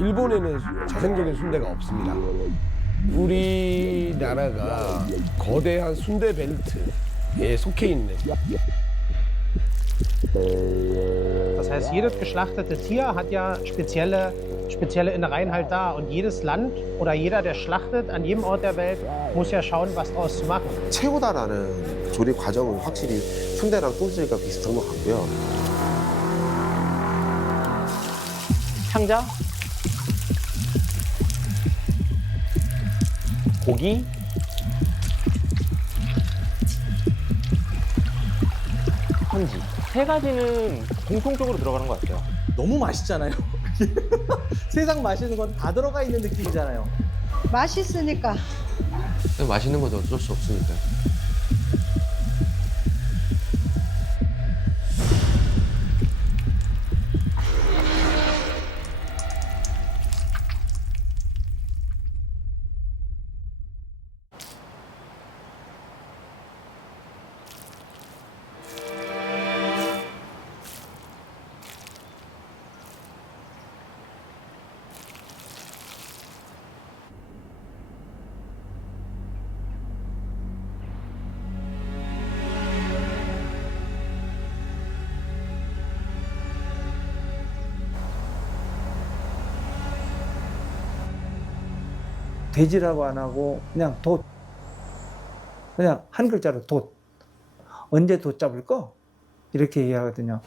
일본에는 자생적인 순대가 없습니다. 우리나라가 거대한 순대 벨트에 속해 있는. Das heißt, jedes geschlachtete Tier hat ja spezielle Innereien halt da. Und jedes Land oder jeder, der schlachtet an jedem Ort der Welt, muss ja schauen, was draus zu machen. 최고다라는 조리 과정은 확실히 순대랑 소스가 비슷한 것 같고요. 창자, 고기, 선지. 세 가지는 공통적으로 들어가는 것 같아요. 너무 맛있잖아요. 세상 맛있는 건 다 들어가 있는 느낌이잖아요. 맛있으니까. 맛있는 건 어쩔 수 없으니까. 돼지라고 안 하고 그냥 돛, 그냥 한 글자로 돛. 언제 돛 잡을 거? 이렇게 얘기하거든요.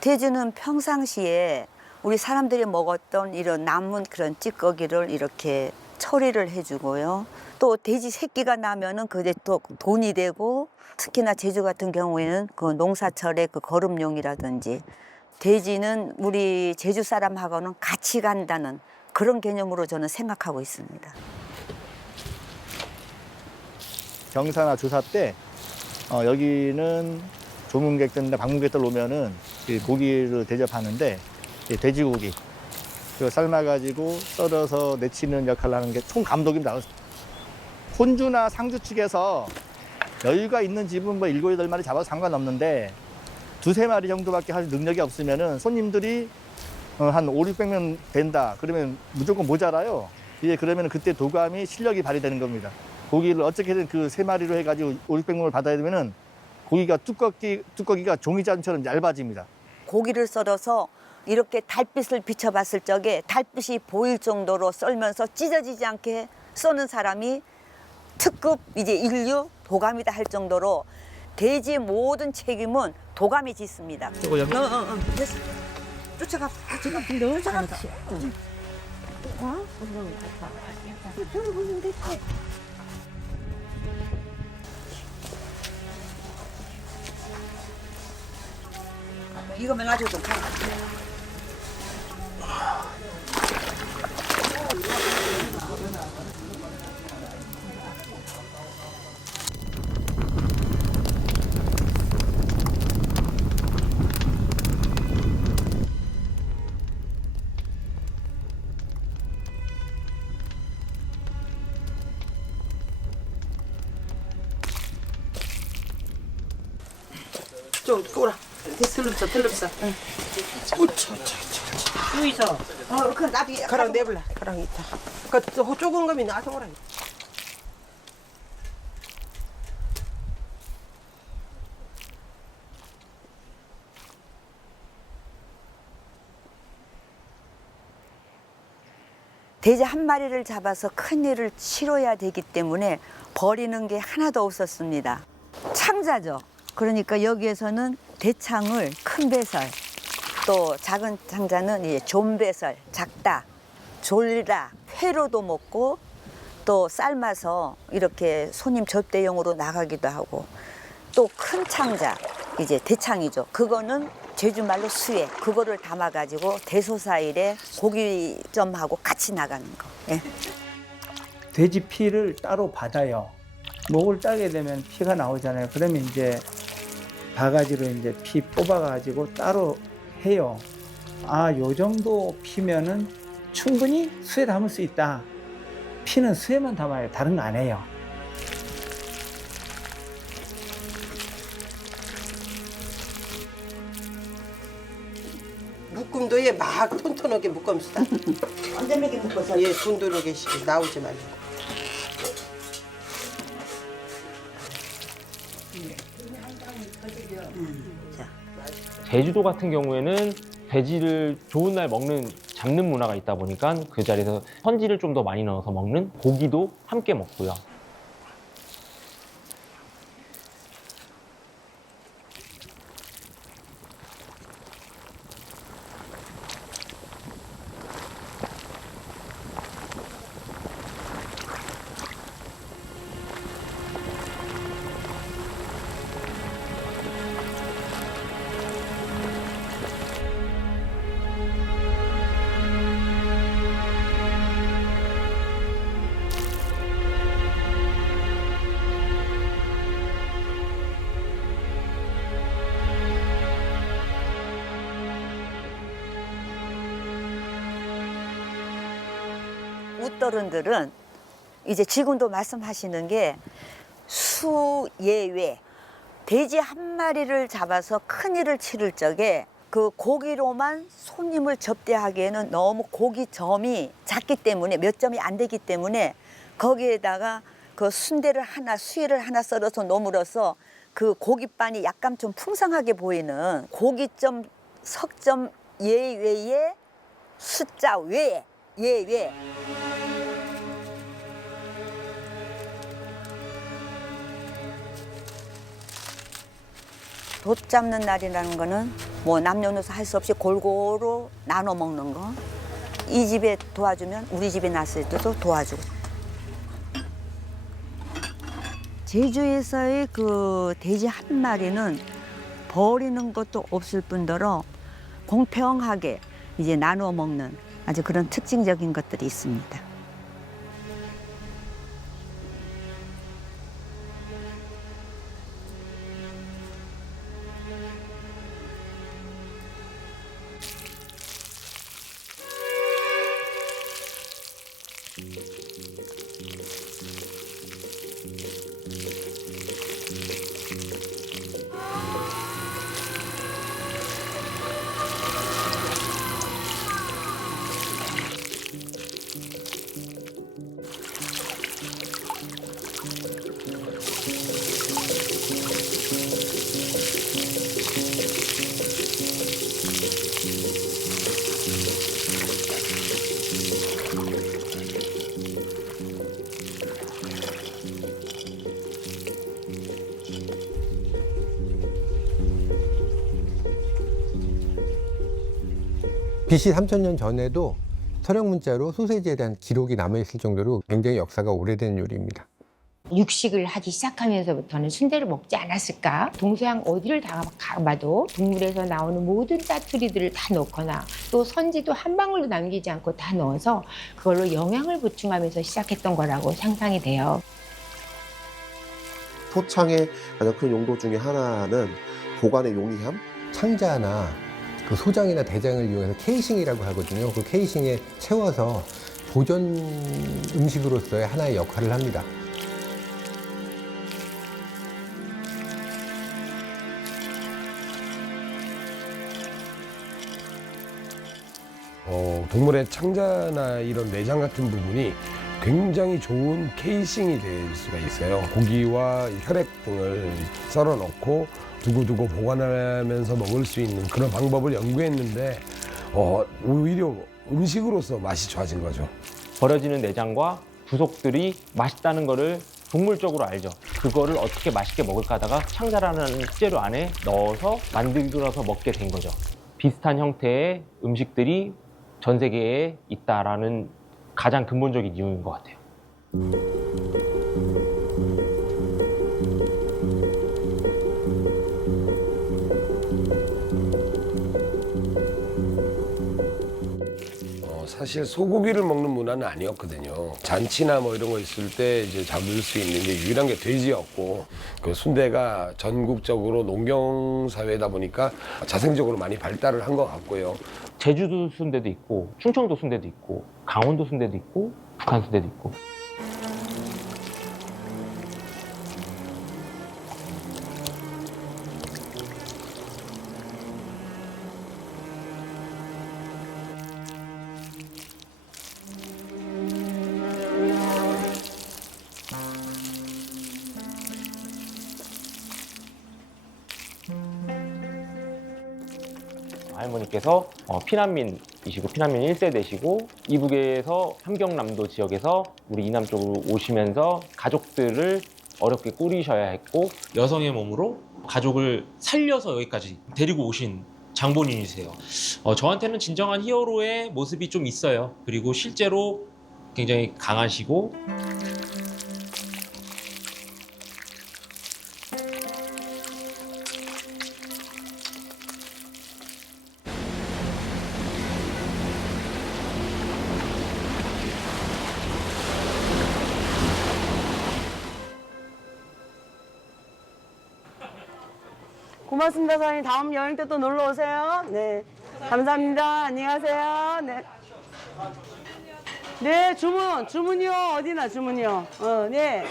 돼지는 평상시에 우리 사람들이 먹었던 이런 남은 그런 찌꺼기를 이렇게 처리를 해주고요. 또 돼지 새끼가 나면은 그게 또 돈이 되고, 특히나 제주 같은 경우에는 그 농사철에 그 거름용이라든지, 돼지는 우리 제주 사람하고는 같이 간다는 그런 개념으로 저는 생각하고 있습니다. 경사나 주사 때 여기는 조문객들이나 방문객들 오면은 고기를 대접하는데 돼지고기 그거 삶아가지고 썰어서 내치는 역할을 하는 게 총 감독입니다. 혼주나 상주 측에서 여유가 있는 집은 뭐 7, 8마리 잡아도 상관없는데 2, 3마리 정도밖에 할 능력이 없으면은 손님들이 한 5, 600명 된다. 그러면 무조건 모자라요. 이제 그러면 그때 도감이 실력이 발휘되는 겁니다. 고기를 어떻게든 그 3마리로 해가지고 5, 600명을 받아야 되면은 고기가 뚜껑이가 종이잔처럼 얇아집니다. 고기를 썰어서 이렇게 달빛을 비춰봤을 적에 달빛이 보일 정도로 썰면서 찢어지지 않게 써는 사람이 특급 이제 인류 도감이다 할 정도로 돼지의 모든 책임은 도감이 짓습니다. 됐어. 쫓아가. 지금 너 잘한다. 이거만 가지고 가. 좀 꼬라. 틀립사. 응. 여기서. 그 나도 그랑 내불라. 그랑 있다. 그 조금 거면 나서 오라. 돼지 한 마리를 잡아서 큰 일을 치러야 되기 때문에 버리는 게 하나도 없었습니다. 창자죠. 그러니까 여기에서는 대창을 큰 배설, 또 작은 창자는 이제 존배설, 작다, 졸라, 회로도 먹고 또 삶아서 이렇게 손님 접대용으로 나가기도 하고, 또 큰 창자, 이제 대창이죠. 그거는 제주말로 수에, 그거를 담아가지고 대소사일에 고기점하고 같이 나가는 거. 예. 돼지 피를 따로 받아요. 목을 따게 되면 피가 나오잖아요. 그러면 이제 바가지로 이제 피 뽑아가지고 따로 해요. 아, 요 정도 피면은 충분히 수에 담을 수 있다. 피는 수에만 담아요. 다른 거 안 해요. 묶음도에 막 톤톤하게 묶음시다. 언제나게 묶어서 예, 둔두르게 시키 나오지 말고. 제주도 같은 경우에는 돼지를 좋은 날 잡는 문화가 있다 보니까 그 자리에서 선지를 좀 더 많이 넣어서 먹는 고기도 함께 먹고요. 웃더른들은 이제 지금도 말씀하시는 게 수예외 돼지 한 마리를 잡아서 큰일을 치를 적에 그 고기로만 손님을 접대하기에는 너무 고기점이 작기 때문에 몇 점이 안 되기 때문에 거기에다가 그 순대를 하나 수예를 하나 썰어서 놓음으로써 그 고깃반이 약간 좀 풍성하게 보이는 고기점 석점 예외의 숫자 외 예외. 돛 잡는 날이라는 거는 뭐 남녀노소 할 수 없이 골고루 나눠 먹는 거. 이 집에 도와주면 우리 집에 났을 때도 도와주고. 제주에서의 그 돼지 한 마리는 버리는 것도 없을 뿐더러 공평하게 이제 나눠 먹는 아주 그런 특징적인 것들이 있습니다. BC 3000년 전에도 서령 문자로 소세지에 대한 기록이 남아있을 정도로 굉장히 역사가 오래된 요리입니다. 육식을 하기 시작하면서부터는 순대를 먹지 않았을까? 동서양 어디를 다 가봐도 동물에서 나오는 모든 짜투리들을 다 넣거나 또 선지도 한 방울도 남기지 않고 다 넣어서 그걸로 영양을 보충하면서 시작했던 거라고 상상이 돼요. 토창의 가장 큰 용도 중에 하나는 보관의 용이함. 창자나 그 소장이나 대장을 이용해서 케이싱이라고 하거든요. 그 케이싱에 채워서 보존 음식으로서의 하나의 역할을 합니다. 동물의 창자나 이런 내장 같은 부분이 굉장히 좋은 케이싱이 될 수가 있어요. 고기와 혈액 등을 썰어 넣고 두고두고 보관하면서 먹을 수 있는 그런 방법을 연구했는데 오히려 음식으로서 맛이 좋아진 거죠. 버려지는 내장과 부속들이 맛있다는 거를 동물적으로 알죠. 그거를 어떻게 맛있게 먹을까 하다가 창자라는 식재료 안에 넣어서 만들어서 먹게 된 거죠. 비슷한 형태의 음식들이 전 세계에 있다라는 가장 근본적인 이유인 것 같아요. 사실 소고기를 먹는 문화는 아니었거든요. 잔치나 뭐 이런 거 있을 때 이제 잡을 수 있는 게 유일한 게 돼지였고, 그 순대가 전국적으로 농경 사회다 보니까 자생적으로 많이 발달을 한 것 같고요. 제주도 순대도 있고, 충청도 순대도 있고, 강원도 순대도 있고, 북한 순대도 있고. 할머니께서 피난민이시고 피난민 1세대시고 이북에서 함경남도 지역에서 우리 이남 쪽으로 오시면서 가족들을 어렵게 꾸리셔야 했고 여성의 몸으로 가족을 살려서 여기까지 데리고 오신 장본인이세요. 저한테는 진정한 히어로의 모습이 좀 있어요. 그리고 실제로 굉장히 강하시고 고맙습니다, 사장님. 다음 여행 때 또 놀러 오세요. 네. 감사합니다. 안녕하세요. 네. 네, 주문이요. 어디나 주문이요. 네.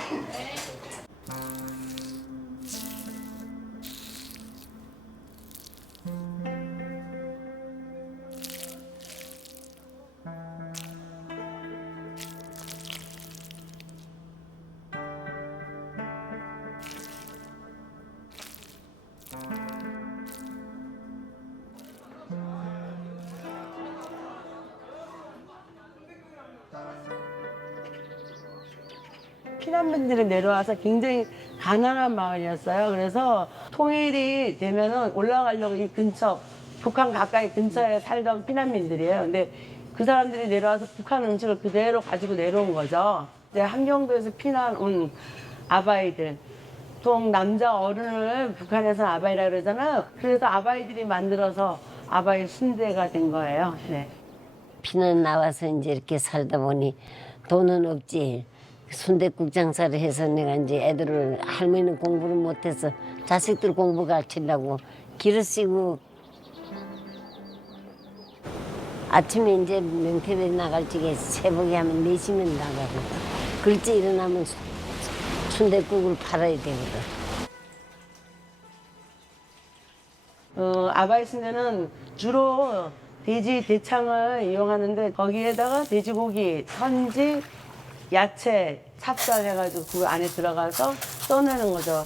피난민들이 내려와서 굉장히 가난한 마을이었어요. 그래서 통일이 되면은 올라가려고 이 근처, 북한 가까이 근처에 살던 피난민들이에요. 근데 그 사람들이 내려와서 북한 음식을 그대로 가지고 내려온 거죠. 이제 함경도에서 피난 온 아바이들, 보통 남자 어른을 북한에서 아바이라 그러잖아요. 그래서 아바이들이 만들어서 아바이 순대가 된 거예요. 네. 피난 나와서 이제 이렇게 살다 보니 돈은 없지. 순댓국 장사를 해서 내가 이제 애들을, 할머니는 공부를 못해서 자식들 공부 가르치려고 길을 쓰고 아침에 이제 명태에 나갈 적에 새벽에 하면 4시면 나가고 글째 일어나면 순댓국을 팔아야 되거든. 아바이 순대는 주로 돼지 대창을 이용하는데 거기에다가 돼지고기, 선지, 야채, 찹쌀 해가지고 그 안에 들어가서 떠내는 거죠.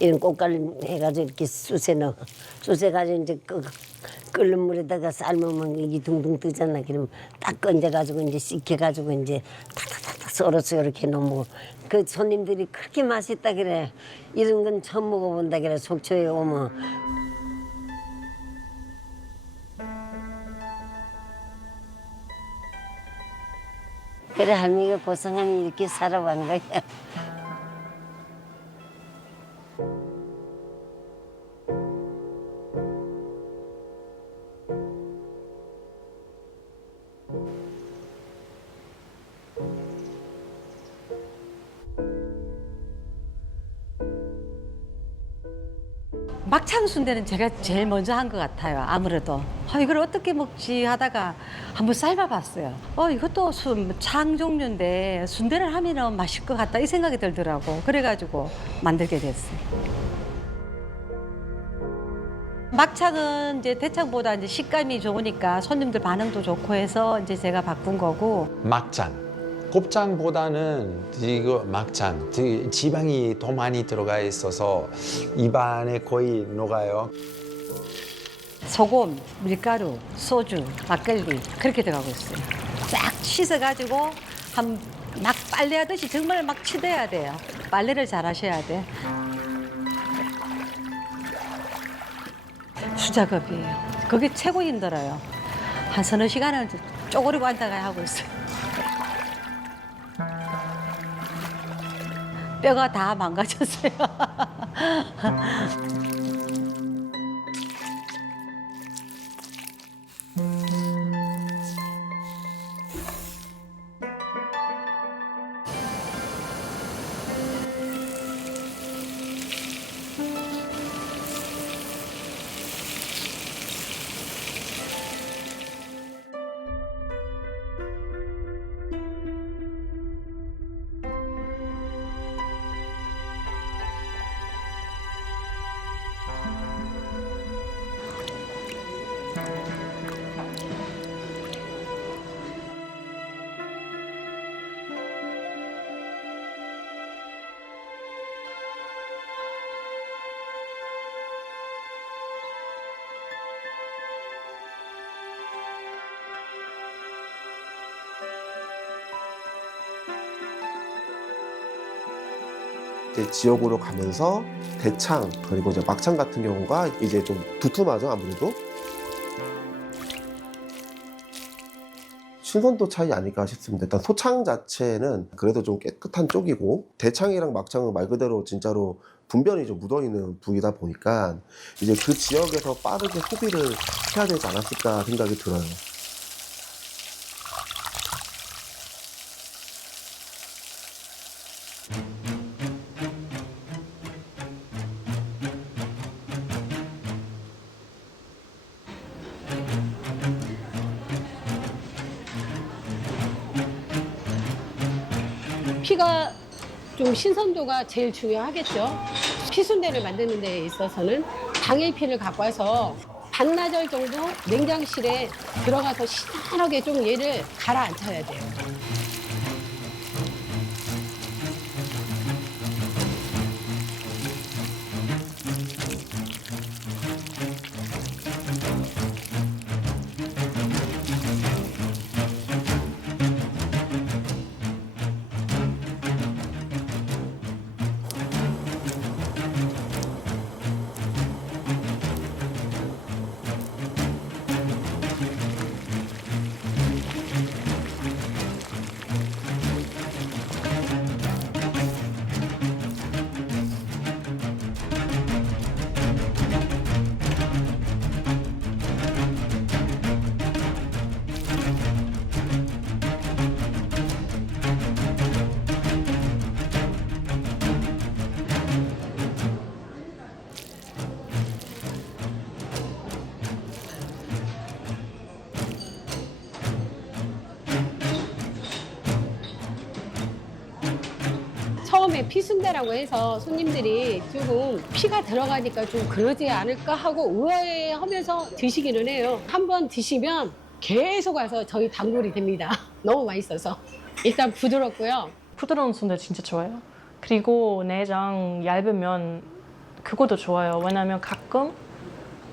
이런 꽃갈 해가지고 이렇게 쑤세 넣어. 쑤세 가지고 이제 끓는 물에다가 삶으면 이게 둥둥 뜨잖아. 그러면 딱 건져가지고 이제 씻겨가지고 이제 탁탁탁탁 썰어서 이렇게 놓고 그 손님들이 그렇게 맛있다 그래. 이런 건 처음 먹어본다 그래. 속초에 오면. 그래 할머니가 고생하니 이렇게 살아간 거야. 막창 순대는 제가 제일 먼저 한 것 같아요. 아무래도 이걸 어떻게 먹지 하다가 한번 삶아봤어요. 이것도 창 종류인데 순대를 하면 맛있을 것 같다 이 생각이 들더라고. 그래가지고 만들게 됐어요. 막창은 이제 대창보다 이제 식감이 좋으니까 손님들 반응도 좋고 해서 이제 제가 바꾼 거고. 막창. 곱창보다는 이거 막창, 지방이 더 많이 들어가 있어서 입안에 거의 녹아요. 소금, 밀가루, 소주, 막걸리 그렇게 들어가고 있어요. 쫙 씻어가지고 막 빨래하듯이 정말 막 치대야 돼요. 빨래를 잘 하셔야 돼. 수작업이에요. 그게 최고 힘들어요. 한 서너 시간은 쪼그리고 앉아가 하고 있어요. 뼈가 다 망가졌어요. 이제 지역으로 가면서 대창 그리고 이제 막창 같은 경우가 이제 좀 두툼하죠, 아무래도. 신선도 차이 아닐까 싶습니다. 일단 소창 자체는 그래도 좀 깨끗한 쪽이고, 대창이랑 막창은 말 그대로 진짜로 분변이 좀 묻어있는 부위다 보니까 이제 그 지역에서 빠르게 소비를 해야 되지 않았을까 생각이 들어요. 피가 좀 신선도가 제일 중요하겠죠. 피순대를 만드는 데 있어서는 당일 피를 갖고 와서 반나절 정도 냉장실에 들어가서 시원하게 좀 얘를 가라앉혀야 돼요. 처음에 피순대라고 해서 손님들이 조금 피가 들어가니까 좀 그러지 않을까 하고 의아해하면서 드시기는 해요. 한번 드시면 계속 와서 저희 단골이 됩니다. 너무 맛있어서. 일단 부드럽고요. 부드러운 순대 진짜 좋아요. 그리고 내장 얇으면 그것도 좋아요. 왜냐면 가끔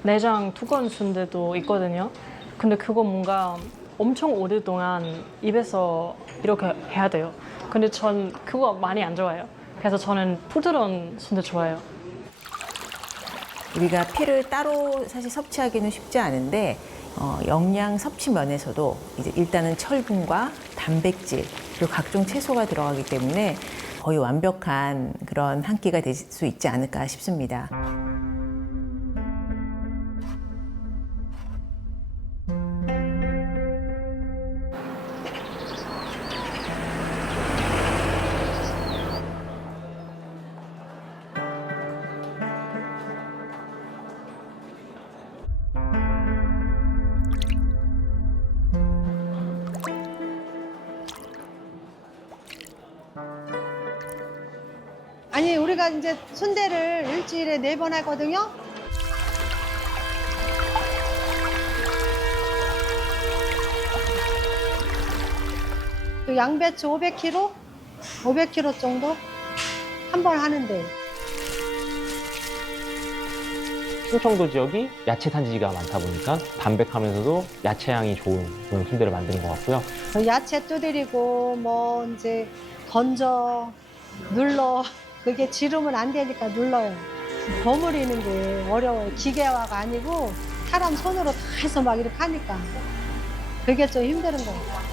내장 두꺼운 순대도 있거든요. 근데 그거 뭔가 엄청 오랫동안 입에서 이렇게 해야 돼요. 근데 전 그거 많이 안 좋아해요. 그래서 저는 부드러운 순대 좋아해요. 우리가 피를 따로 사실 섭취하기는 쉽지 않은데 영양 섭취 면에서도 이제 일단은 철분과 단백질 그리고 각종 채소가 들어가기 때문에 거의 완벽한 그런 한 끼가 될 수 있지 않을까 싶습니다. 아니 우리가 이제 순대를 일주일에 4번 하거든요. 그 양배추 500kg 정도 한 번 하는데. 충청도 지역이 야채 산지가 많다 보니까 담백하면서도 야채향이 좋은 그런 순대를 만드는 것 같고요. 야채 두드리고 뭐 이제 건져 눌러. 그게 지르면 안 되니까 눌러요. 버무리는 게 어려워요. 기계화가 아니고 사람 손으로 다 해서 막 이렇게 하니까 그게 좀 힘든 거 같아요.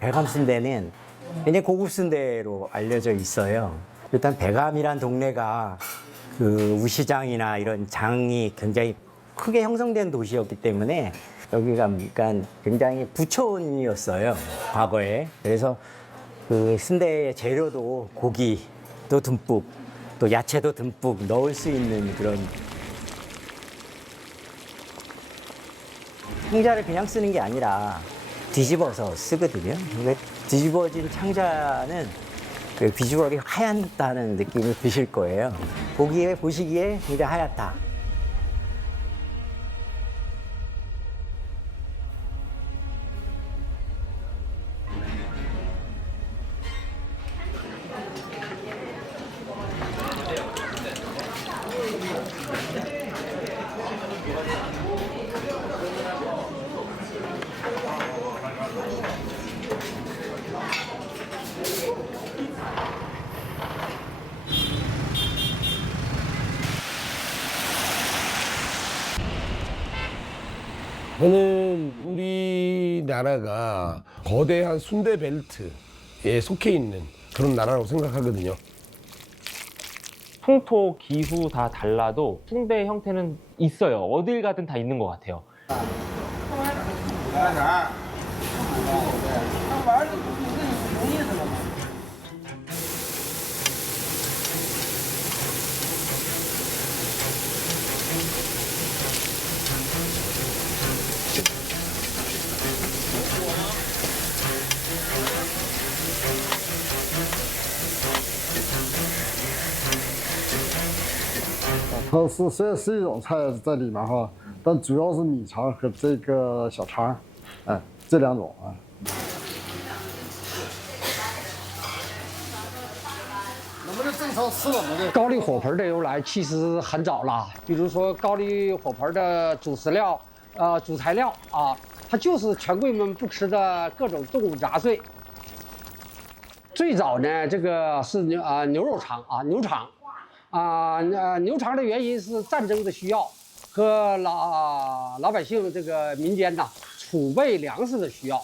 배감 순대는 굉장히 고급 순대로 알려져 있어요. 일단 배감이란 동네가 그 우시장이나 이런 장이 굉장히 크게 형성된 도시였기 때문에 여기가 그러니까 굉장히 부촌이었어요, 과거에. 그래서 그 순대의 재료도 고기도 듬뿍 또 야채도 듬뿍 넣을 수 있는 그런 창자를 그냥 쓰는 게 아니라 뒤집어서 쓰거든요. 근데 뒤집어진 창자는 그 비주얼이 하얗다는 느낌이 드실 거예요. 보시기에 굉장히 하얗다. 저는 우리나라가 거대한 순대 벨트에 속해 있는 그런 나라라고 생각하거든요. 풍토, 기후 다 달라도 순대 형태는 있어요. 어딜 가든 다 있는 것 같아요.它是虽然是一种菜在里面哈，但主要是米肠和这个小肠，哎，这两种啊。能不能正常吃我们的？高丽火盆的由来其实很早了，比如说高丽火盆的主食料，主材料啊，它就是权贵们不吃的各种动物杂碎。最早呢，这个是牛肉肠啊，牛肠。牛肠的原因是战争的需要和老百姓这个民间呐储备粮食的需要，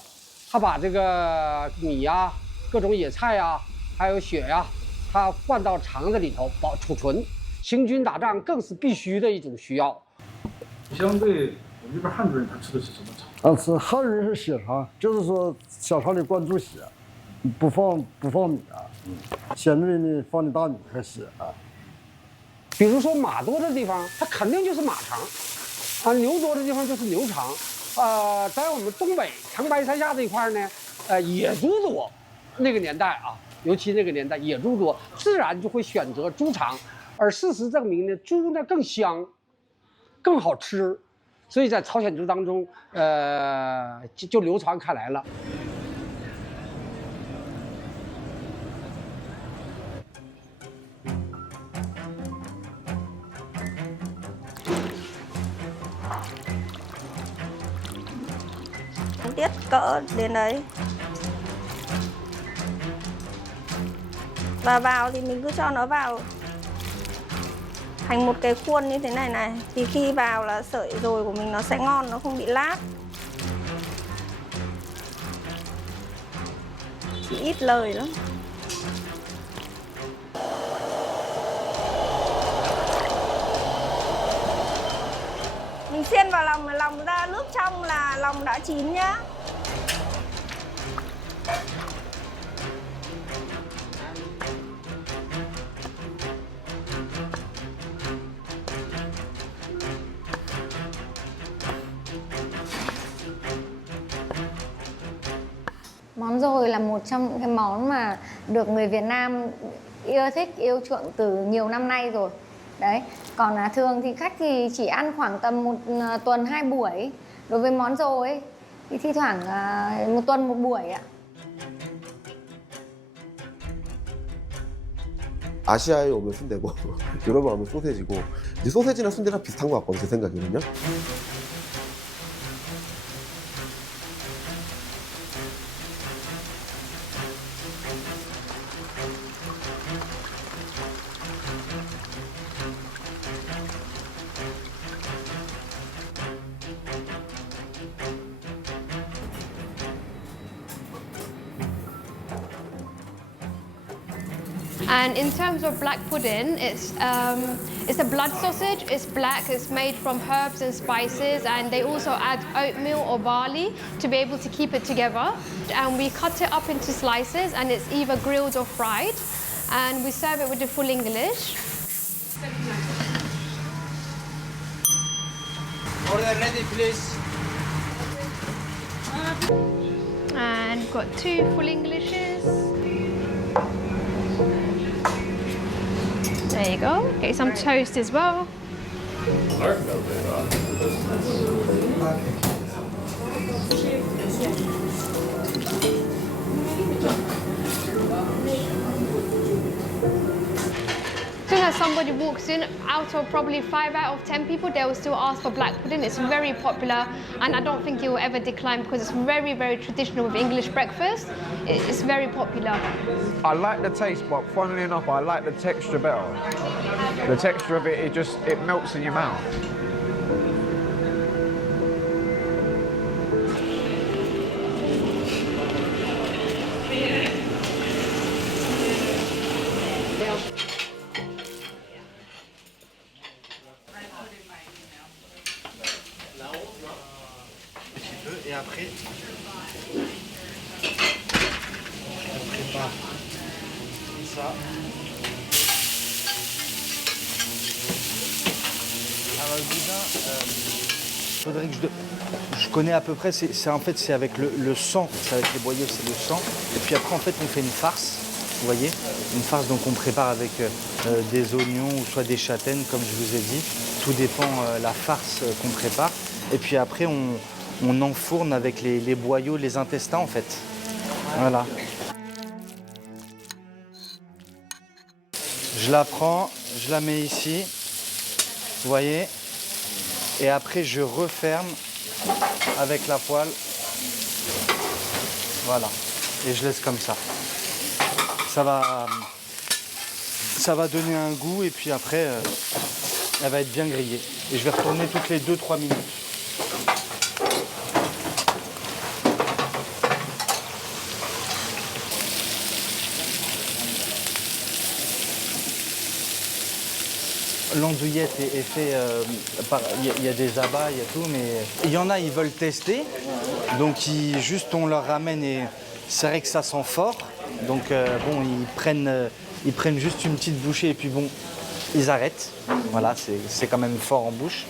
他把这个米呀、各种野菜呀、还有血呀，他灌到肠子里头储存。行军打仗更是必须的一种需要。相对我们这边汉族人，他吃的是什么肠？是汉人是血肠，就是说小肠里灌注血，不放米啊，血里呢放的大米和血啊。比如说马多的地方，它肯定就是马肠，牛多的地方就是牛肠，在我们东北长白山下这一块呢，野猪多，那个年代啊，尤其那个年代野猪多，自然就会选择猪肠，而事实证明呢，猪呢更香，更好吃，所以在朝鲜族当中，就流传开来了。Tiết cỡ đến đấy và vào thì mình cứ cho nó vào thành một cái khuôn như thế này này, thì khi vào là sợi dồi của mình nó sẽ ngon, nó không bị lát. Chỉ ít lời lắm. Mình xiên vào lòng, lòng ra nước trong là lòng đã chín nhá. Món dồi là một trong những cái món mà được người Việt Nam yêu thích, yêu chuộng từ nhiều năm nay rồi. Đấy, còn thường thì khách thì chỉ ăn khoảng tầm một tuần 2 buổi. Đối với món dồi ấy, thì thi thoảng một tuần 1 buổi ạ. 아시아에 오면 순대고 유럽에 오면 소세지고, 이제 소세지나 순대랑 비슷한 것 같거든요, 제 생각에는요. And in terms of black pudding, it's a blood sausage. It's black. It's made from herbs and spices, and they also add oatmeal or barley to be able to keep it together. And we cut it up into slices, and it's either grilled or fried. And we serve it with the full English. Order ready, please. And we've got 2 full Englishes. There you go. Get some toast as well. As soon as somebody walks in, out of probably 5 out of 10 people, they will still ask for black pudding. It's very popular, and I don't think you will ever decline because it's very, very traditional with English breakfast. It's very popular. I like the taste, but funnily enough, I like the texture better. The texture of it, it melts in your mouth. Et après, on prépare ça. Alors le boudin, faudrait que je connais à peu près. En fait c'est avec le sang, c'est avec les boyaux, c'est le sang. Et puis après en fait on fait une farce. Vous voyez, une farce donc on prépare avec des oignons ou soit des châtaignes comme je vous ai dit. Tout dépend la farce qu'on prépare. Et puis après on enfourne avec les boyaux, les intestins en fait. Voilà. Je la prends, je la mets ici, vous voyez. Et après je referme avec la poêle. Voilà. Et je laisse comme ça. Ça va donner un goût et puis après elle va être bien grillée. Et je vais retourner toutes les 2-3 minutes. L'andouillette est fait par... Il y a des abats, il y a tout, mais il y en a, ils veulent tester. Donc juste on leur ramène et c'est vrai que ça sent fort. Donc bon, ils prennent juste une petite bouchée et puis bon, ils arrêtent. Voilà, c'est quand même fort en bouche.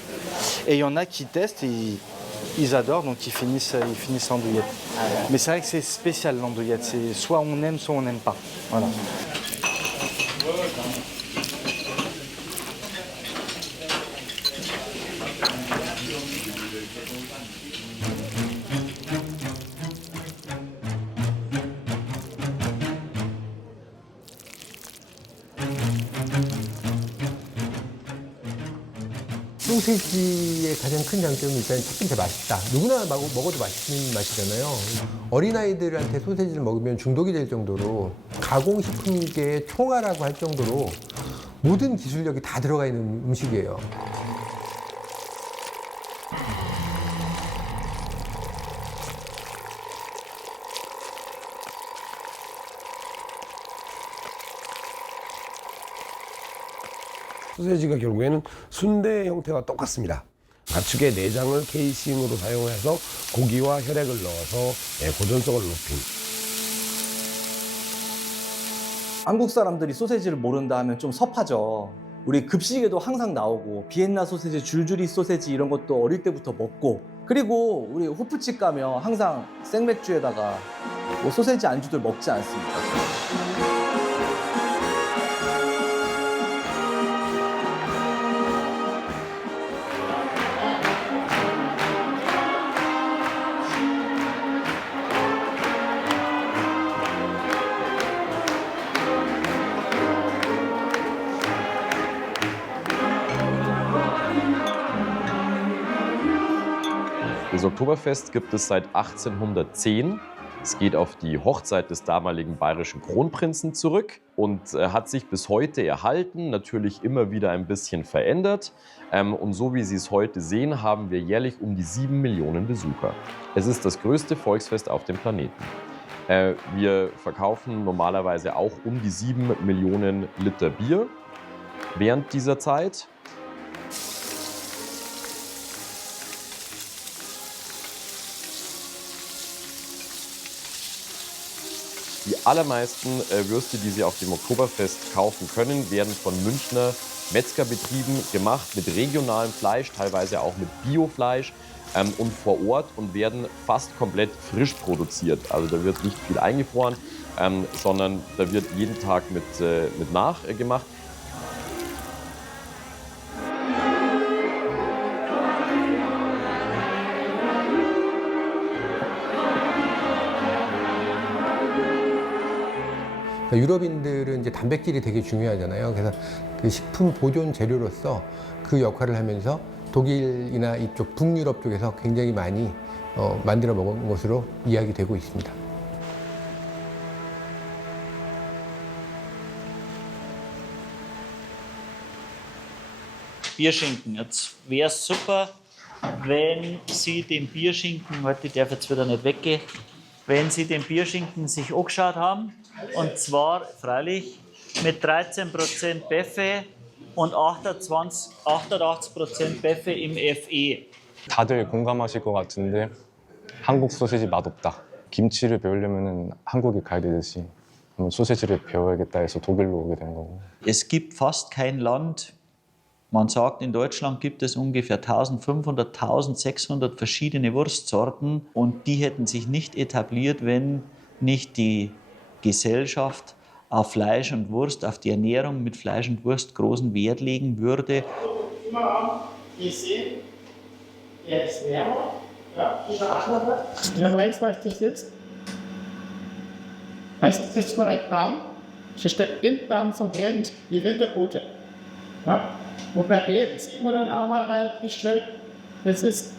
Et il y en a qui testent et ils adorent, donc ils finissent l'andouillette. Mais c'est vrai que c'est spécial l'andouillette. C'est soit on aime, soit on n'aime pas. Voilà. 소세지의 가장 큰 장점은 일단 첫 번째 맛있다. 누구나 먹어도 맛있는 맛이잖아요. 어린아이들한테 소세지를 먹으면 중독이 될 정도로 가공식품계의 총알이라고 할 정도로 모든 기술력이 다 들어가 있는 음식이에요. 소세지가 결국에는 순대 형태와 똑같습니다. 가축의 내장을 케이싱으로 사용해서 고기와 혈액을 넣어서 보존성을 높인. 한국 사람들이 소세지를 모른다 하면 좀 섭하죠. 우리 급식에도 항상 나오고 비엔나 소세지, 줄줄이 소세지 이런 것도 어릴 때부터 먹고, 그리고 우리 호프집 가면 항상 생맥주에다가 뭐 소세지 안주들 먹지 않습니까? Das Oktoberfest gibt es seit 1810. Es geht auf die Hochzeit des damaligen bayerischen Kronprinzen zurück und hat sich bis heute erhalten, natürlich immer wieder ein bisschen verändert. Und so wie Sie es heute sehen, haben wir jährlich um die 7 Millionen Besucher. Es ist das größte Volksfest auf dem Planeten. Wir verkaufen normalerweise auch um die 7 Millionen Liter Bier während dieser Zeit. Die allermeisten Würste, die Sie auf dem Oktoberfest kaufen können, werden von Münchner Metzgerbetrieben gemacht mit regionalem Fleisch, teilweise auch mit Biofleisch und vor Ort und werden fast komplett frisch produziert. Also da wird nicht viel eingefroren, sondern da wird jeden Tag mit nachgemacht. 그러니까 유럽인들은 이제 단백질이 되게 중요하잖아요. 그래서 그 식품 보존 재료로서 그 역할을 하면서 독일이나 이쪽 북유럽 쪽에서 굉장히 많이 만들어 먹은 것으로 이야기되고 있습니다. Bierschinken. Jetzt wäre es super, wenn Sie den Bierschinken, heute darf jetzt wieder nicht weggehen, wenn Sie den Bierschinken sich angeschaut haben. Und zwar freilich mit 13% Beffe und 88% Beffe im FE. 다들 공감하실 것 같은데 한국 소시지 맛없다. 김치를 배우려면 한국에 가야 되듯이 소시지를 배워야겠다 해서 독일로 오게 된 거고. Es gibt fast kein Land, man sagt, in Deutschland gibt es ungefähr 1500, 1600 verschiedene Wurstsorten und die hätten sich nicht etabliert, wenn nicht die Gesellschaft auf Fleisch und Wurst, auf die Ernährung mit Fleisch und Wurst großen Wert legen würde. Er ist wärmer. Ja, dieser andere. Der weiß, was das ist. Heißt, das ist korrekt warm. Das ist der Windbaum vom Wind, die Winterrute. Ja. Und bei dem sieht man dann auch mal relativ schön, das ist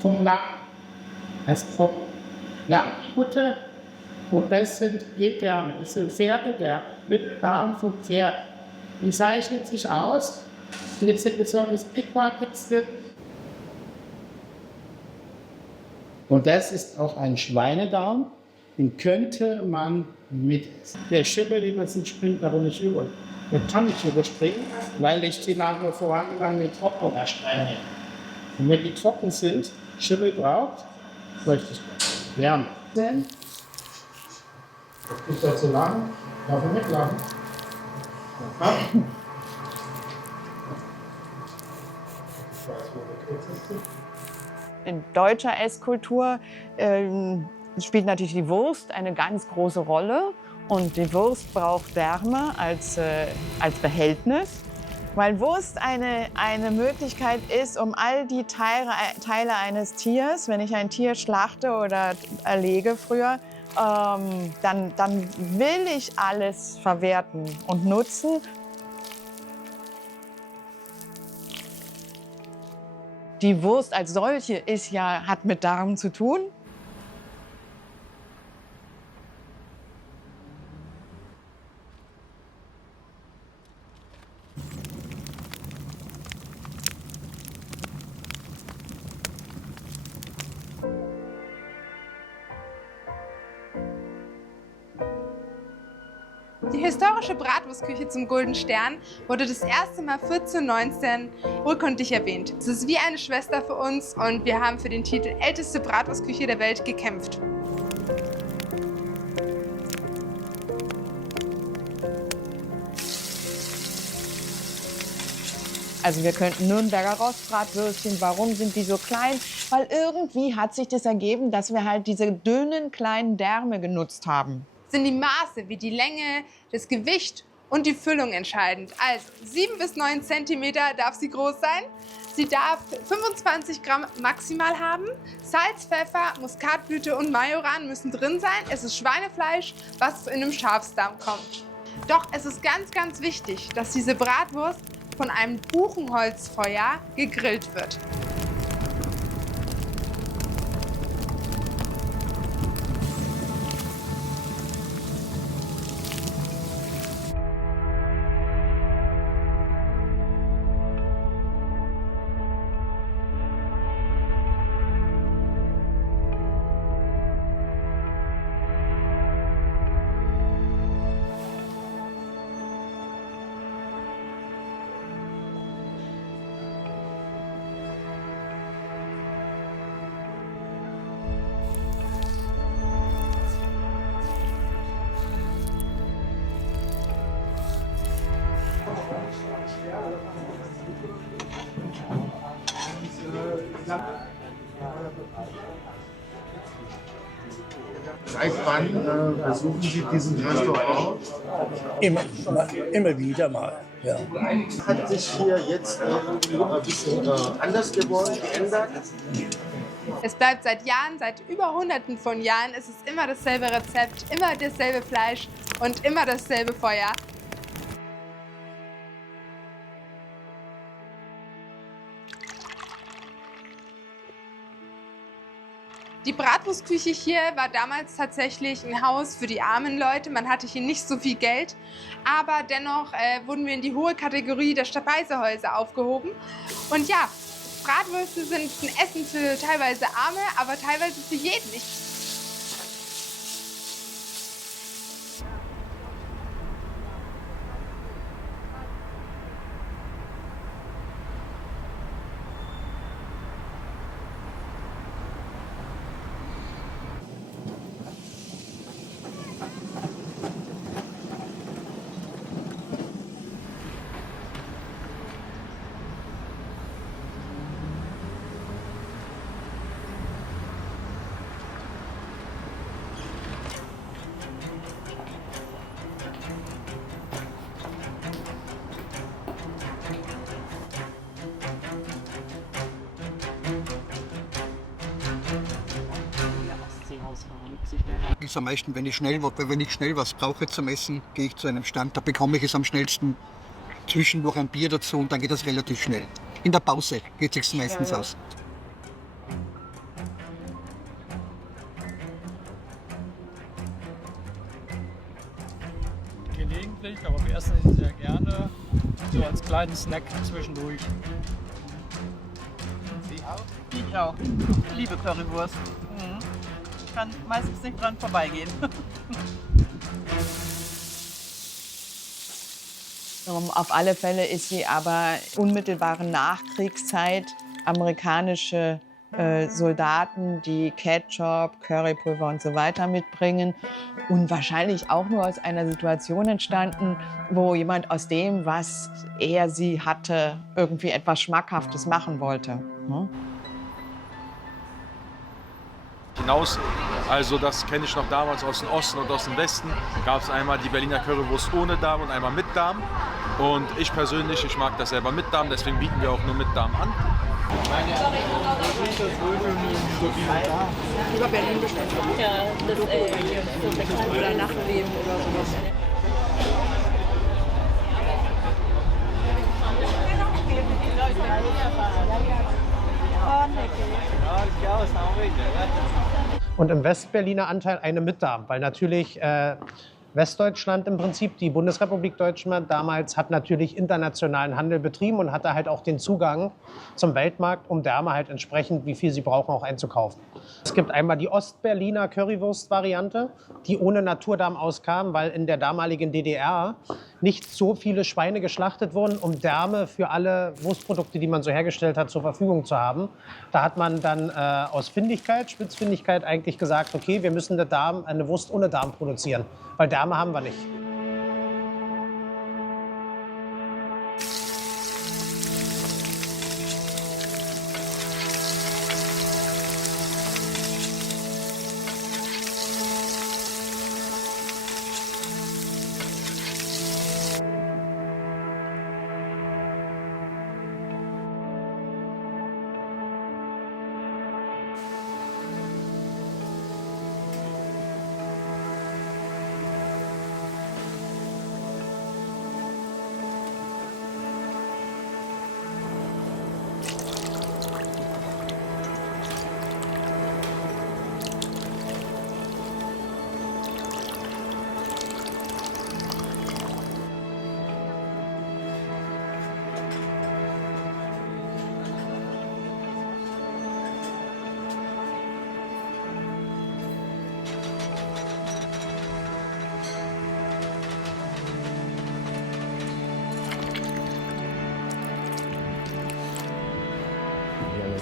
vom Nacken. Das ist vom Nackenbutter. Und das sind Gedärme, das sind Pferdedärme mit Darm vom Pferd. Die zeichnen sich aus. Und jetzt sind besonders Pickmarkets drin. Und das ist auch ein Schweinedarm, den könnte man mit der Schippe, die man springt, aber nicht über. Den kann ich überspringen, weil ich die nachher vorangegangen mit Trocknung erstreue. Und wenn die trocken sind, Schippe braucht, möchte ich wärmen. Ist das zu lang? Darf ich mitlaufen? Okay. In deutscher Esskultur spielt natürlich die Wurst eine ganz große Rolle. Und die Wurst braucht Wärme als Behältnis, weil Wurst eine Möglichkeit ist, um all die Teile eines Tiers, wenn ich ein Tier schlachte oder erlege früher, dann will ich alles verwerten und nutzen. Die Wurst als solche hat mit Darm zu tun. Die historische Bratwurstküche zum Golden Stern wurde das erste Mal 1419 urkundlich erwähnt. Es ist wie eine Schwester für uns und wir haben für den Titel älteste Bratwurstküche der Welt gekämpft. Also wir könnten Nürnberger Rostbratwürstchen, warum sind die so klein? Weil irgendwie hat sich das ergeben, dass wir halt diese dünnen kleinen Därme genutzt haben. Sind die Maße wie die Länge, das Gewicht und die Füllung entscheidend. Also 7 bis 9 cm darf sie groß sein. Sie darf 25 Gramm maximal haben. Salz, Pfeffer, Muskatblüte und Majoran müssen drin sein. Es ist Schweinefleisch, was in einem Schafsdarm kommt. Doch es ist ganz, ganz wichtig, dass diese Bratwurst von einem Buchenholzfeuer gegrillt wird. Seit wann besuchen Sie diesen Restaurant? Immer wieder mal. Ja. Hat sich hier jetzt irgendwie ein bisschen anders geworden, geändert? Es bleibt seit Jahren, seit über Hunderten von Jahren, ist es immer dasselbe Rezept, immer dasselbe Fleisch und immer dasselbe Feuer. Die Bratwurstküche hier war damals tatsächlich ein Haus für die armen Leute. Man hatte hier nicht so viel Geld, aber dennoch wurden wir in die hohe Kategorie der Speisehäuser aufgehoben. Und ja, Bratwürste sind ein Essen für teilweise Arme, aber teilweise für jeden. Ist am meisten, wenn ich schnell was brauche zum Essen, gehe ich zu einem Stand, da bekomme ich es am schnellsten. Zwischendurch ein Bier dazu und dann geht das relativ schnell. In der Pause geht es sich meistens aus. Gelegentlich, aber wir essen sie sehr gerne, so als kleinen Snack zwischendurch. Sie auch? Ich auch. Ich liebe Currywurst. Ich kann meistens nicht dran vorbeigehen. Auf alle Fälle ist sie aber unmittelbare Nachkriegszeit amerikanische Soldaten, die Ketchup, Currypulver und so weiter mitbringen. Und wahrscheinlich auch nur aus einer Situation entstanden, wo jemand aus dem, was sie hatte, irgendwie etwas Schmackhaftes machen wollte. Hinaus. Also das kenne ich noch damals aus dem Osten und aus dem Westen. Gab es einmal die Berliner Currywurst ohne Darm und einmal mit Darm. Und ich persönlich, ich mag das selber mit Darm, deswegen bieten wir auch nur mit Darm an. Über Berlin bestimmt. Ja, das so bekannt oder Nachtleben oder sowas. Und im Westberliner Anteil eine mit Darm, weil natürlich Westdeutschland im Prinzip, die Bundesrepublik Deutschland damals hat natürlich internationalen Handel betrieben und hatte halt auch den Zugang zum Weltmarkt, um Därme halt entsprechend, wie viel sie brauchen, auch einzukaufen. Es gibt einmal die Ostberliner Currywurst-Variante, die ohne Naturdarm auskam, weil in der damaligen DDR nicht so viele Schweine geschlachtet wurden, um Därme für alle Wurstprodukte, die man so hergestellt hat, zur Verfügung zu haben. Da hat man dann aus Findigkeit, Spitzfindigkeit eigentlich gesagt, okay, wir müssen eine Wurst ohne Darm produzieren, weil Därme haben wir nicht.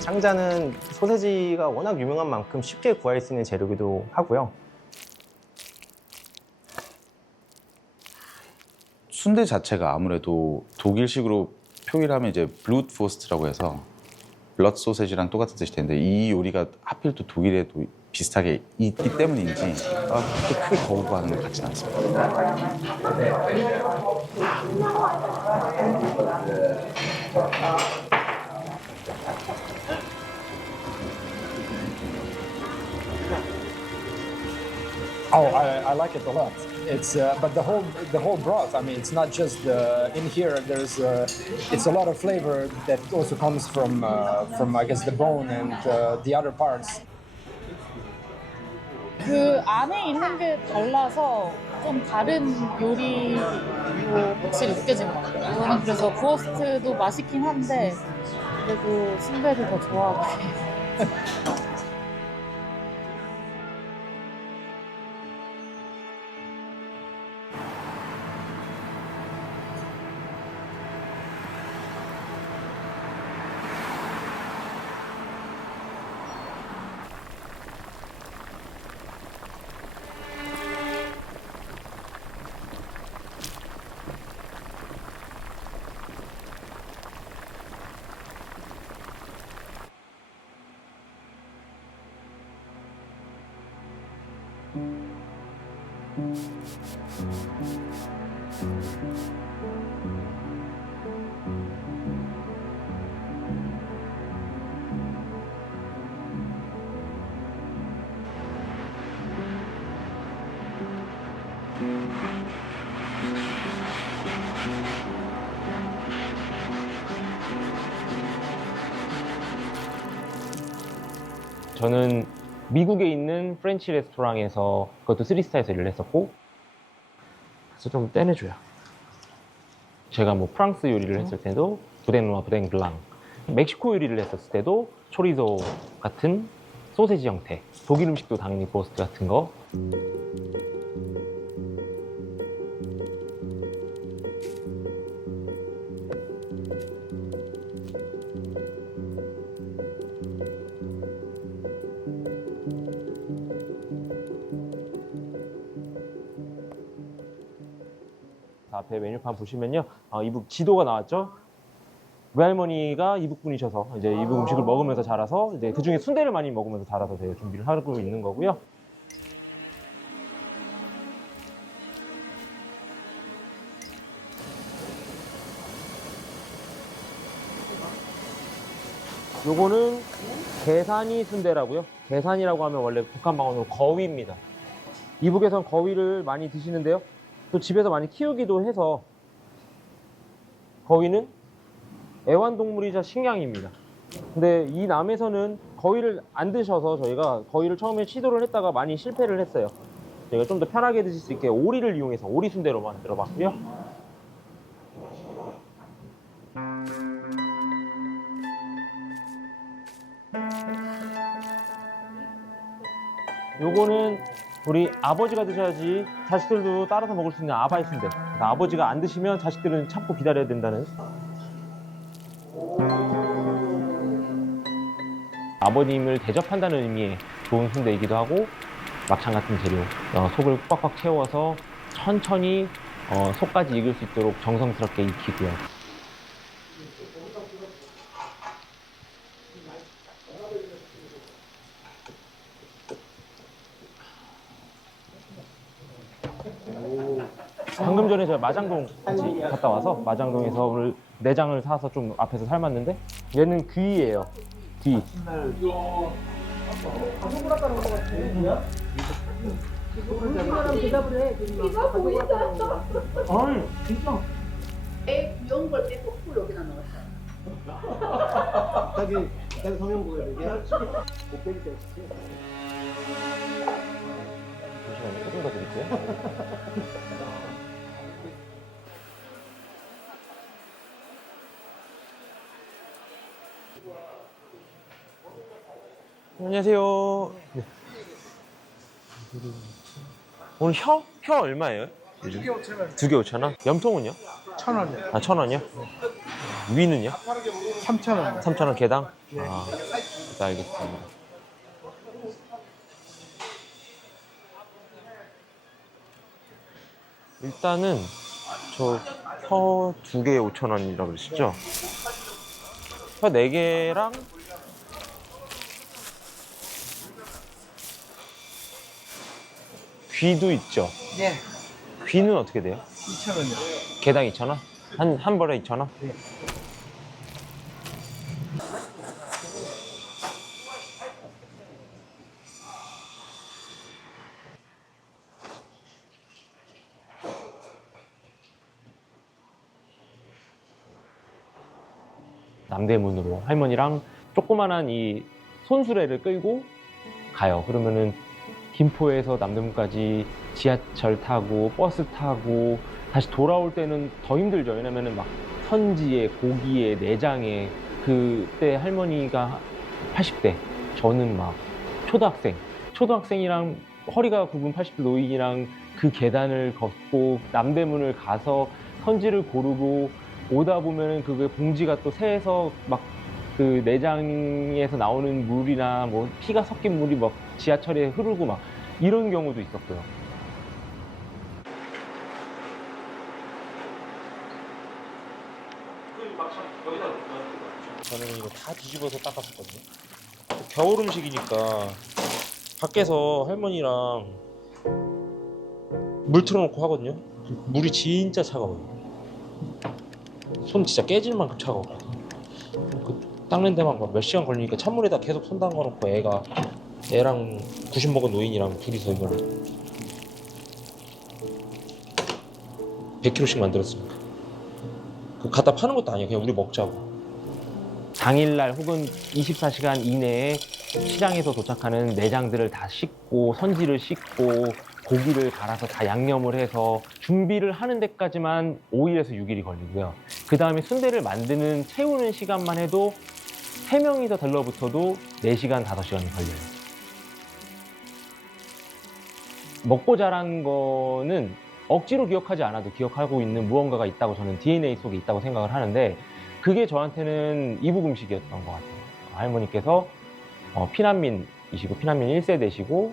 창자는 소세지가 워낙 유명한 만큼 쉽게 구할 수 있는 재료기도 하고요. 순대 자체가 아무래도 독일식으로 표기를 하면 이제 블루트포스트라고 해서 블러드 소세지랑 똑같은 뜻이 되는데 이 요리가 하필 또 독일에도 비슷하게 있기 때문인지 그렇게 크게 거부하는 것 같지는 않습니다. Oh, I like it a lot. It's but the whole broth. I mean, it's not just in here. There's it's a lot of flavor that also comes from I guess the bone and the other parts. 그 안에 있는 게 달라서 좀 다른 요리로 확실히 느껴진 것 같아요. 저는 그래서 브로스트도 맛있긴 한데 그래도 순대를 더 좋아하게 돼요. 저는 미국에 있는 프렌치 레스토랑에서 그것도 3스타에서 일을 했었고 그래서 좀 떼내줘요. 제가 뭐 프랑스 요리를 했을 때도 부댕 노아, 부댕 블랑, 멕시코 요리를 했었을 때도 초리소 같은 소세지 형태, 독일 음식도 당연히 브로스트 같은 거. 앞에 메뉴판 보시면요, 이북 지도가 나왔죠. 외할머니가 이북 분이셔서 이제 이북 음식을 먹으면서 자라서 이제 그 중에 순대를 많이 먹으면서 자라서 제가 준비를 하고 있는 거고요. 요거는 계산이 순대라고요. 계산이라고 하면 원래 북한 방언으로 거위입니다. 이북에선 거위를 많이 드시는데요. 또 집에서 많이 키우기도 해서 거위는 애완동물이자 식량입니다. 근데 이 남에서는 거위를 안 드셔서 저희가 거위를 처음에 시도를 했다가 많이 실패를 했어요. 저희가 좀 더 편하게 드실 수 있게 오리를 이용해서 오리 순대로 만들어 봤고요. 요거는 우리 아버지가 드셔야지 자식들도 따라서 먹을 수 있는 아바이 순대. 그러니까 아버지가 안 드시면 자식들은 참고 기다려야 된다는. 아버님을 대접한다는 의미의 좋은 순대이기도 하고 막창 같은 재료, 속을 꽉꽉 채워서 천천히 속까지 익을 수 있도록 정성스럽게 익히고요. 방금 전에 제가 마장동 같이 갔다 와서 마장동에서 오늘 내장을 사서 좀 앞에서 삶았는데 얘는 귀예요. 귀. 아니 진짜. 애 귀여운 걸 빼고 여기다 넣었어. 자기 성형 보여야 되게. 곱빼기 때. 잠시만요. 조금 더 드릴게요. 안녕하세요. 네. 오늘 혀 얼마예요? 요즘? 2개 5,000원. 2개 5,000원? 염통은요? 1,000원이요. 아, 1,000원이요? 위는요? 3,000원. 3,000원 개당? 네. 아, 네, 알겠습니다. 일단은 저 혀 2개에 5,000원이라고 그러시죠? 혀 4개랑 귀도 있죠? 네. 귀는 어떻게 돼요? 2,000원이요. 개당 2,000원? 한 벌에 2,000원? 네. 남대문으로 할머니랑 조그만한 이 손수레를 끌고 가요. 그러면은 김포에서 남대문까지 지하철 타고 버스 타고 다시 돌아올 때는 더 힘들죠. 왜냐면은 막 선지에 고기에 내장에 그때 할머니가 80대, 저는 막 초등학생이랑 허리가 굽은 80대 노인이랑 그 계단을 걷고 남대문을 가서 선지를 고르고 오다 보면은 그게 봉지가 또 새에서 막 그 내장에서 나오는 물이나 뭐 피가 섞인 물이 막 지하철에 흐르고 막 이런 경우도 있었고요. 저는 이거 다 뒤집어서 닦았었거든요. 겨울 음식이니까 밖에서 할머니랑 물 틀어놓고 하거든요. 물이 진짜 차가워요. 손 진짜 깨질 만큼 차가웠거든요. 그 닦는 데만 몇 시간 걸리니까 찬물에다 계속 손 담가놓고 애랑 90 먹은 노인이랑 둘이서 이걸 100kg씩 만들었으니까. 그 갖다 파는 것도 아니에요. 그냥 우리 먹자고. 당일날 혹은 24시간 이내에 시장에서 도착하는 내장들을 다 씻고 선지를 씻고 고기를 갈아서 다 양념을 해서 준비를 하는 데까지만 5일에서 6일이 걸리고요. 그 다음에 순대를 만드는 채우는 시간만 해도 3명이서 달라붙어도 4시간, 5시간이 걸려요. 먹고 자란 거는 억지로 기억하지 않아도 기억하고 있는 무언가가 있다고 저는 DNA 속에 있다고 생각을 하는데 그게 저한테는 이북 음식이었던 것 같아요. 할머니께서 피난민이시고 피난민 1세대시고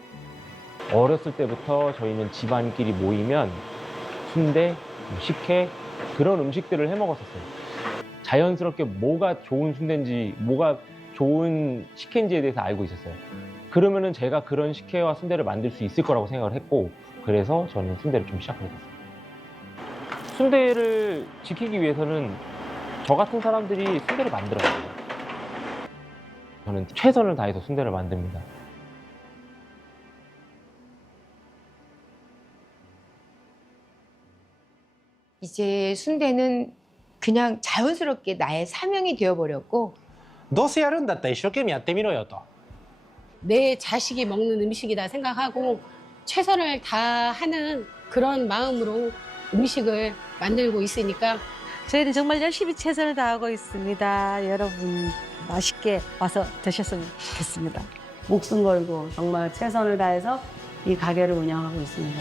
어렸을 때부터 저희는 집안끼리 모이면 순대, 식혜 그런 음식들을 해 먹었었어요. 자연스럽게 뭐가 좋은 순대인지 뭐가 좋은 식혜인지에 대해서 알고 있었어요. 그러면은 제가 그런 식혜와 순대를 만들 수 있을 거라고 생각을 했고 그래서 저는 순대를 좀 시작하게 됐어요. 순대를 지키기 위해서는 저 같은 사람들이 순대를 만들어야 돼요. 저는 최선을 다해서 순대를 만듭니다. 이제 순대는 그냥 자연스럽게 나의 사명이 되어버렸고 どうせやるんだったら一生懸命やってみろよと. 내 자식이 먹는 음식이다 생각하고 최선을 다하는 그런 마음으로 음식을 만들고 있으니까 저희는 정말 열심히 최선을 다하고 있습니다. 여러분 맛있게 와서 드셨으면 좋겠습니다. 목숨 걸고 정말 최선을 다해서 이 가게를 운영하고 있습니다.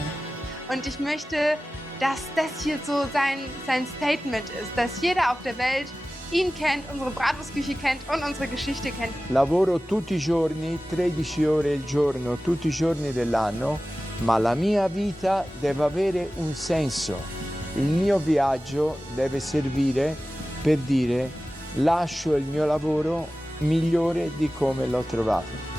Und ich möchte, dass das hier so sein Statement ist, dass jeder auf der Welt ihn kennt, unsere Bratwurstküche kennt und unsere Geschichte kennt. Lavoro tutti i giorni, 13 ore al giorno, tutti i giorni dell'anno, ma la mia vita deve avere un senso. Il mio viaggio deve servire per dire lascio il mio lavoro migliore di come l'ho trovato.